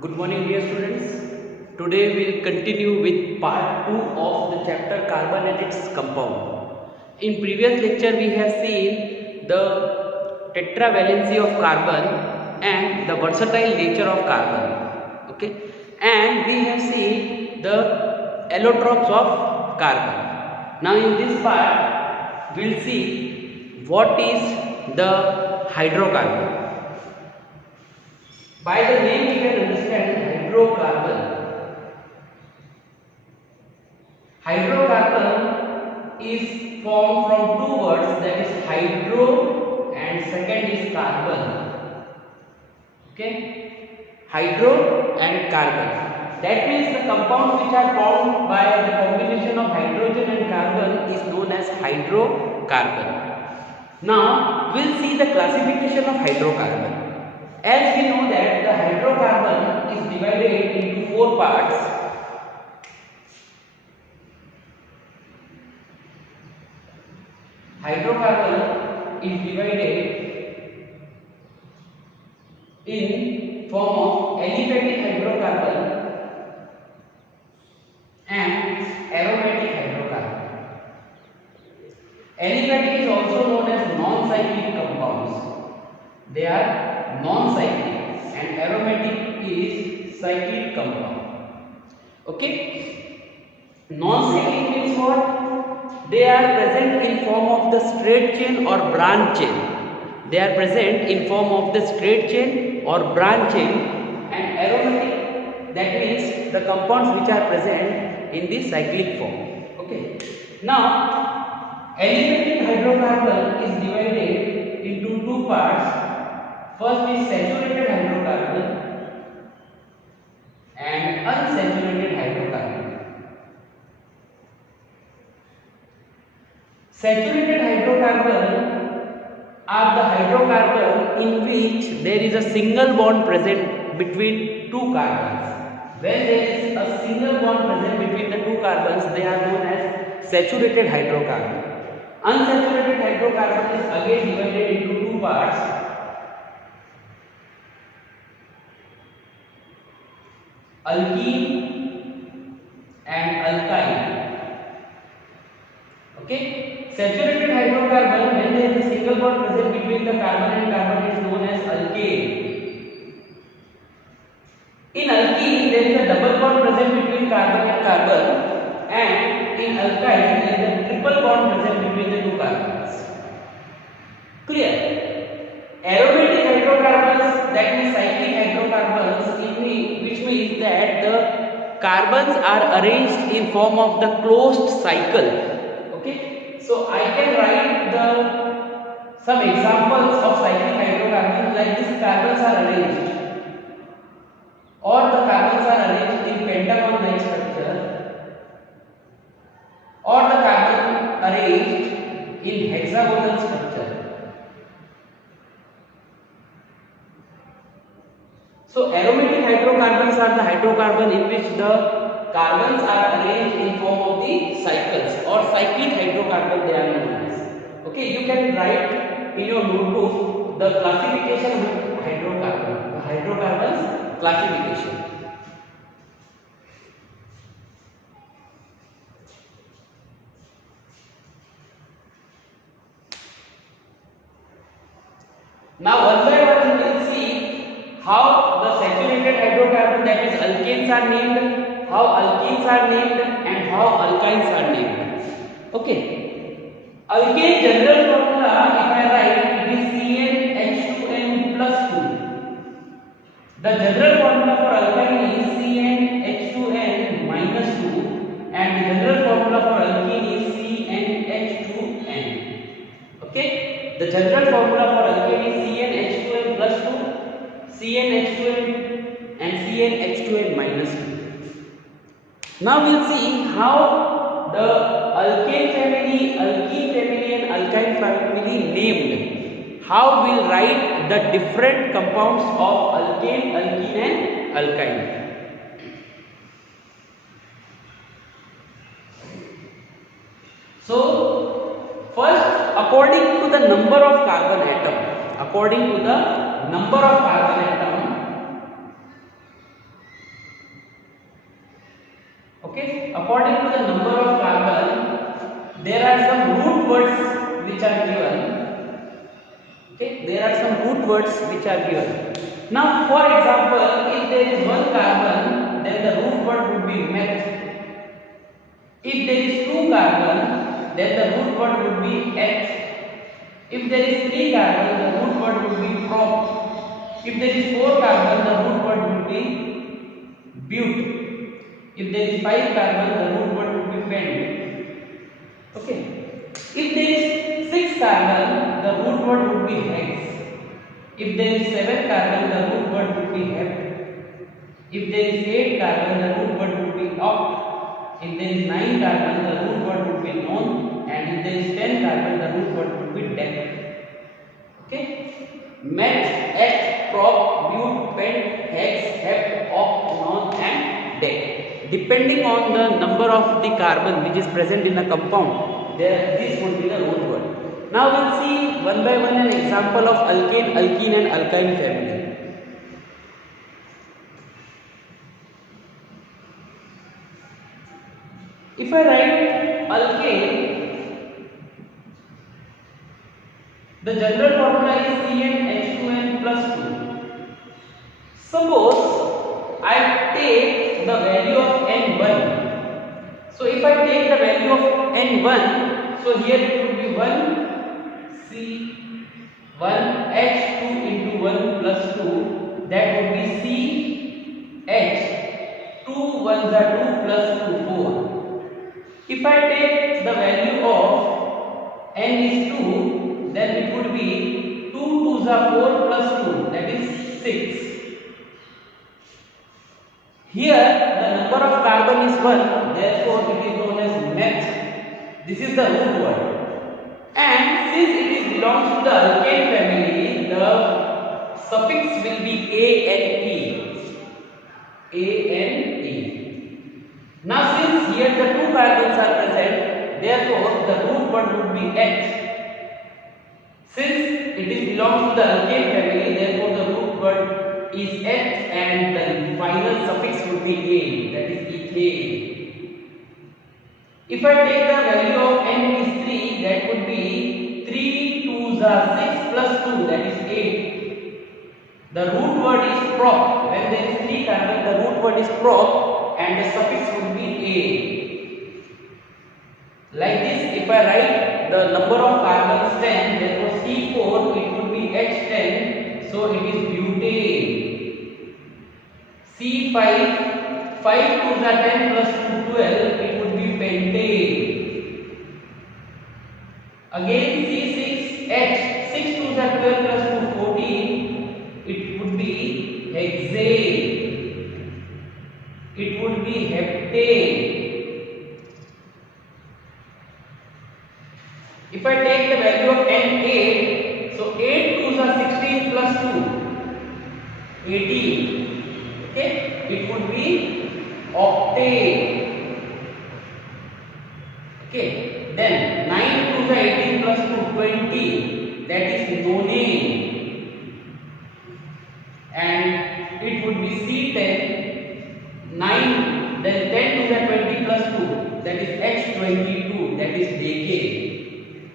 Good morning, dear students. Today we'll continue with part 2 of the chapter carbon and its compound. In previous lecture we have seen the tetravalency of carbon and the versatile nature of carbon. Okay, and we have seen the allotropes of carbon. Now in this part we'll see what is the hydrocarbon. By the name we can understand hydrocarbon. Hydrocarbon is formed from two words, that is hydro and second is carbon. Okay, hydro and carbon. That means the compounds which are formed by the combination of hydrogen and carbon is known as hydrocarbon. Now we'll see the classification of hydrocarbon. As we know that the hydrocarbon is divided into four parts. Hydrocarbon is divided in form of aliphatic hydrocarbon and aromatic hydrocarbon. Aliphatic is also known as non-cyclic compounds. They are non-cyclic and aromatic is cyclic compound. Okay, non-cyclic means what? They are present in form of the straight chain or branch chain. They are present in form of the straight chain or branch chain. And aromatic, that means the compounds which are present in the cyclic form. Okay, now aliphatic hydrocarbon is divided into two parts. First is saturated hydrocarbon and unsaturated hydrocarbon. Saturated hydrocarbon are the hydrocarbon in which there is a single bond present between two carbons. When there is a single bond present between the two carbons, they are known as saturated hydrocarbon. Unsaturated hydrocarbon is again divided into two parts. Alkene and alkyne. Okay, saturated hydrocarbon, when there is a single bond present between the carbon and carbon, is known as alkane. In alkene there is a double bond present between carbon and carbon, and in alkyne there is a triple bond present between the two carbons. Clear? Aromatic hydrocarbons, that means cyclic hydrocarbons, which means that the carbons are arranged in form of the closed cycle. Okay, so I can write some examples of cyclic hydrocarbons like these carbons are arranged, or the carbons are arranged in pentagon-like structure, or the carbon arranged in hexagonal structure. So aromatic hydrocarbons are the hydrocarbon in which the carbons are arranged in form of the cycles, or cyclic hydrocarbon they are known as. Okay, you can write in your notebook the classification of hydrocarbon, the hydrocarbons classification. Now one by one we will see how the saturated hydrocarbon, that is alkanes, are named, how alkenes are named, and how alkynes are named. Okay, alkane general formula, if I write, it is CnH2n plus 2. The general formula for alkyne is CnH2n minus 2, and the general formula for alkene is CnH2n. Okay, the general formula for alkane is CnH2n plus 2, CnH2n and CnH2n minus 2. Now we will see how the alkane family, alkene family and alkyne family named. How we will write the different compounds of alkane, alkene and alkyne. So first, according to the number of carbon atom, according to the number of carbon atom, according to the number of carbon, there are some root words which are given. Okay, there are some root words which are given. Now, for example, if there is one carbon, then the root word would be meth. If there is two carbon, then the root word would be eth. If there is three carbon, the root word would be prop. If there is four carbon, the root word would be but. If there is five carbon, the root word would be pent. Okay. If there is six carbon, the root word would be hex. If there is seven carbon, the root word would be hept. If there is eight carbon, the root word would be oct. If there is nine carbon, the root word would be non. And if there is 10 carbon, the root word would be dec. Okay. Met, eth, prop, but, pent, hex, hept, oct, non and dec. Depending on the number of the carbon which is present in a compound, this would be the root word. Now we'll see one by one an example of alkane, alkene and alkyne family. If I write alkane, the general formula is CnH2n plus 2. Suppose I take the value of n1. So if I take the value of n1, so here it would be 1H2 into 1 plus 2, that would be CH. 2 1s are 2 plus 2, 4. If I take the value of n is 2, then it would be 2 2s are 4 plus 2, that is 6. Here the number of carbon is 1, therefore it is known as meth. This is the root word. And since it is belongs to the alkane family, the suffix will be ane. ane. Now since here the two carbons are present, therefore the root word would be eth. Since it is belongs to the alkane family, therefore the root word is eth and the final suffix would be ane, that is ethane. If I take the value of n is 3, that would be 3 2s are 6 plus 2, that is 8. The root word is prop. When there is 3 carbon, the root word is prop and the suffix would be a. Like this, if I write the number of carbons 10, therefore C4, it would be H10, so it is butane. C5, 5 2s are 10 plus 2, 12, it would be pentane. Again C6H, 6 2s are 12 plus 2, 14, it would be hexane. It would be heptane. If I take the value of N8, so 8 2s are 16 plus 2, 18. Okay, it would be octane. Okay, then 9 2s are 18 plus 2, 20. That is nonane. And it would be C10. 9, then 10 to the 20 plus 2, that is H22, that is decane.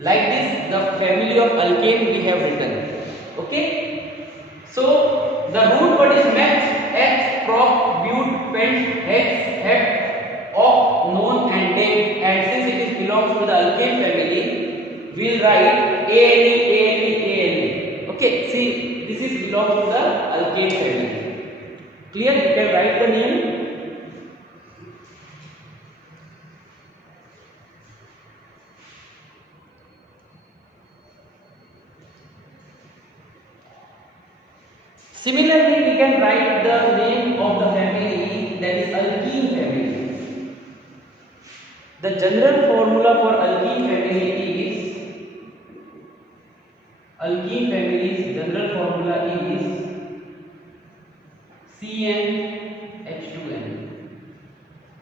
Like this, the family of alkane we have written. Okay, so the root word is meth, eth, prop, but, pent, hex, hept, oct, non and dec. And since it is belongs to the alkane family, we will write ane. Okay, see, this is belongs to the alkane family. Clear? You can write the name. Similarly, we can write the name of the family, that is alkene family. The general formula for alkene family is general formula is CnH2n.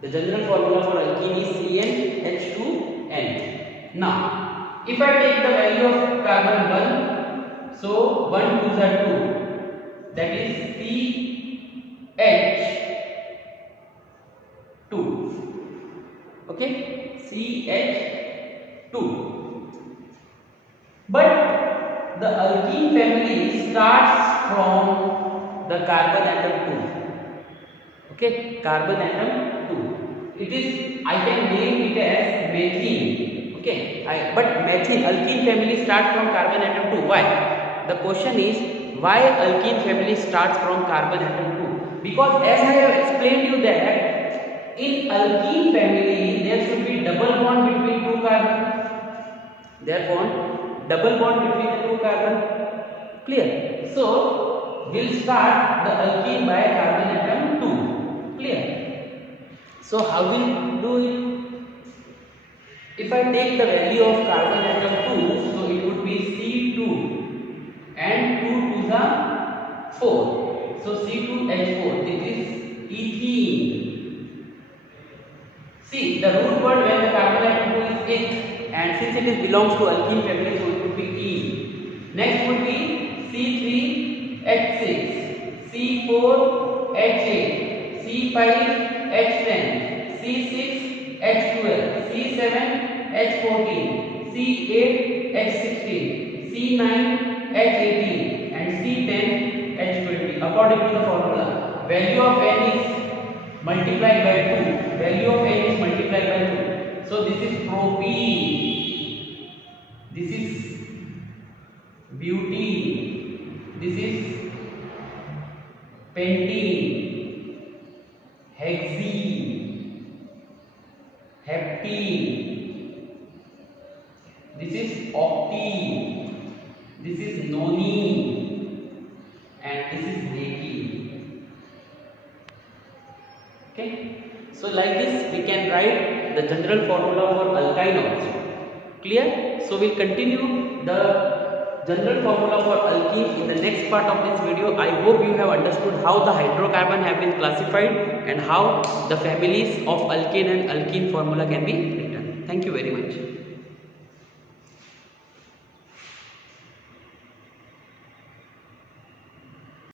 The general formula for alkene is CnH2n. Now, if I take the value of carbon 1, so 1 2s are 2, that is CH2. CH2. But the alkene family starts from the carbon atom 2. Okay, carbon atom 2. It is, I can name it as methene. Okay, but methene, alkene family starts from carbon atom 2. Why? The question is, why alkene family starts from carbon atom 2? Because as I have explained you that in alkene family there should be double bond between two carbon. Therefore, double bond between the two carbon. Clear? So, we'll start the alkene by carbon atom 2. Clear? So, how will do it? If I take the value of carbon atom 2, so it would be C2 and 2 to the 4. So, C2H4, this is ethene. See, the root word when the carbon atom 2 is eth, and since it is belongs to alkene family, so it would be ene. Next would be C3H6, C4H8, C5H10, C6H12, C7H14, C8H16, C9H18 and C10H20 according to the formula. Value of N is multiplied by 2. Value of N is multiplied by 2. So this is propene, this is butene, this is pentene, hexene, heptene, this is octene, this is nonene and this is decene. Okay, so like this we can write the general formula for alkyne also. Clear? So we'll continue the general formula for alkene in the next part of this video. I hope you have understood how the hydrocarbon have been classified and how the families of alkane and alkene formula can be written. Thank you very much.